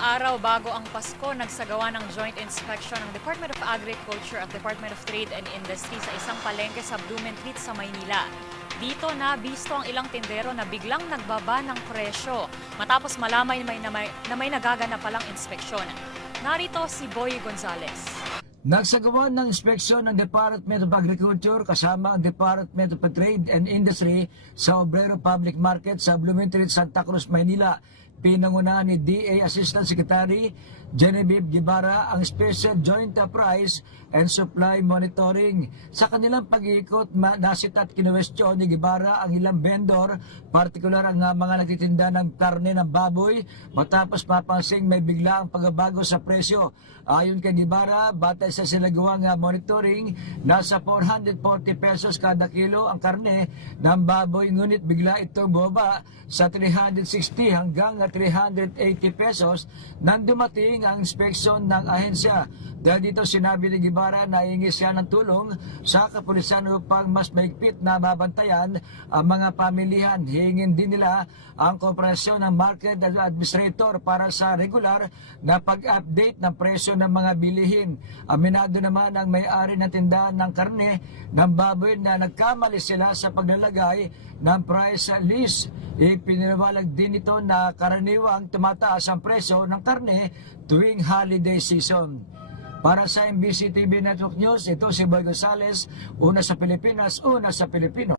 araw bago ang Pasko, nagsagawa ng joint inspection ng Department of Agriculture at Department of Trade and Industry sa isang palengke sa Blumentritt sa Maynila. Dito na bisto ang ilang tindero na biglang nagbaba ng presyo matapos malamay na may nagaganap palang inspeksyon. Narito si Boy Gonzales. Nagsagawa ng inspeksyon ng Department of Agriculture kasama ang Department of Trade and Industry sa Obrero Public Market sa Blumentritt, Santa Cruz, Maynila. Pinangunahan ni DA Assistant Secretary Genevieve Guevara ang Special Joint Price and Supply Monitoring. Sa kanilang pag-iikot, nasit at kinuwestiyon ni Guevara ang ilang vendor, partikular ang mga nagtitinda ng karne ng baboy, matapos mapansing may bigla ang pagbabago sa presyo. Ayon kay Guevara, batay sa sinagawang monitoring, nasa 440 pesos kada kilo ang karne ng baboy, ngunit bigla itong bumaba sa 360 hanggang 380 pesos nang dumating ang inspeksyon ng ahensya. Dahil dito sinabi ni Guevara na hihingi siya ng tulong sa kapulisan upang mas maigpit na mabantayan ang mga pamilihan. Hihingin din nila ang kooperasyon ng market administrator para sa regular na pag-update ng presyo ng mga bilihin. Aminado naman ang may-ari ng tindahan ng karne ng baboy na nagkamali sila sa paglalagay ng price list. Ipinaliwanag din ito na karaniwang tumataas ang presyo ng karne tuwing holiday season. Para sa MBC TV Network News, ito si Boy Gonzales, una sa Pilipinas, una sa Pilipino.